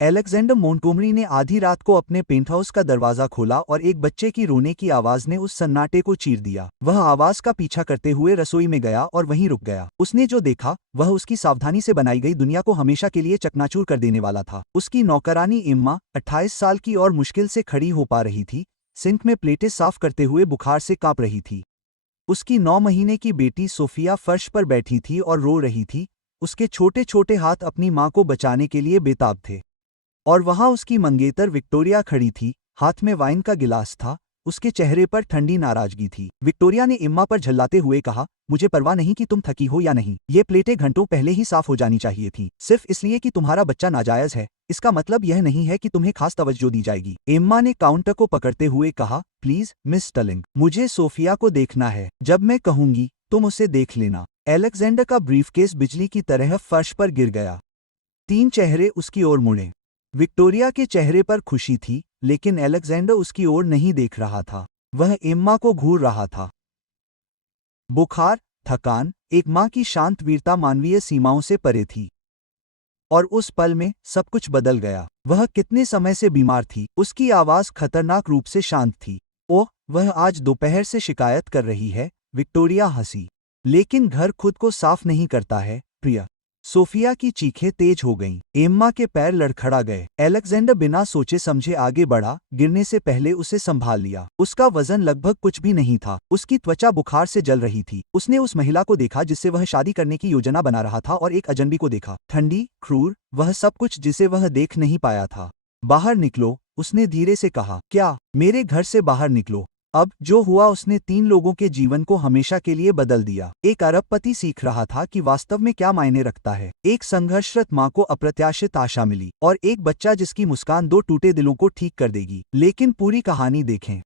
Alexander Montgomery ने आधी रात को अपने पेंटहाउस का दरवाजा खोला और एक बच्चे की रोने की आवाज ने उस सन्नाटे को चीर दिया। वह आवाज का पीछा करते हुए रसोई में गया और वहीं रुक गया। उसने जो देखा वह उसकी सावधानी से बनाई गई दुनिया को हमेशा के लिए चकनाचूर कर देने वाला था। उसकी नौकरानी इम्मा 28 साल की और मुश्किल से खड़ी हो पा रही थी, सिंक में प्लेटें साफ करते हुए बुखार से कांप रही थी। उसकी 9 महीने की बेटी सोफिया फर्श पर बैठी थी और रो रही थी। उसके छोटे छोटे हाथ अपनी माँ को बचाने के लिए बेताब थे। और वहां उसकी मंगेतर विक्टोरिया खड़ी थी, हाथ में वाइन का गिलास था, उसके चेहरे पर ठंडी नाराजगी थी। विक्टोरिया ने इम्मा पर झल्लाते हुए कहा, मुझे परवाह नहीं कि तुम थकी हो या नहीं, ये प्लेटें घंटों पहले ही साफ हो जानी चाहिए थीं। सिर्फ इसलिए कि तुम्हारा बच्चा नाजायज है, इसका मतलब यह नहीं है कि तुम्हें खास तवज्जो दी जाएगी। इम्मा ने काउंटर को पकड़ते हुए कहा, प्लीज मिस स्टर्लिंग, मुझे सोफिया को देखना है। जब मैं कहूंगी तुम उसे देख लेना। एलेक्जेंडर का ब्रीफकेस बिजली की तरह फर्श पर गिर गया। 3 चेहरे उसकी ओर मुड़े। विक्टोरिया के चेहरे पर खुशी थी, लेकिन एलेक्जेंडर उसकी ओर नहीं देख रहा था। वह इम्मा को घूर रहा था। बुखार, थकान, एक माँ की शांत वीरता मानवीय सीमाओं से परे थी। और उस पल में सब कुछ बदल गया। वह कितने समय से बीमार थी, उसकी आवाज खतरनाक रूप से शांत थी। ओह, वह आज दोपहर से शिकायत कर रही है, विक्टोरिया हंसी। लेकिन घर खुद को साफ नहीं करता है, प्रिया। सोफिया की चीखें तेज हो गईं। एम्मा के पैर लड़खड़ा गए। एलेक्जेंडर बिना सोचे समझे आगे बढ़ा, गिरने से पहले उसे संभाल लिया। उसका वजन लगभग कुछ भी नहीं था, उसकी त्वचा बुखार से जल रही थी। उसने उस महिला को देखा जिससे वह शादी करने की योजना बना रहा था और एक अजनबी को देखा, ठंडी, क्रूर, वह सब कुछ जिसे वह देख नहीं पाया था। बाहर निकलो, उसने धीरे से कहा। क्या? मेरे घर से बाहर निकलो। अब जो हुआ उसने 3 लोगों के जीवन को हमेशा के लिए बदल दिया। एक अरबपति सीख रहा था कि वास्तव में क्या मायने रखता है। एक संघर्षरत माँ को अप्रत्याशित आशा मिली और एक बच्चा जिसकी मुस्कान 2 टूटे दिलों को ठीक कर देगी। लेकिन पूरी कहानी देखें।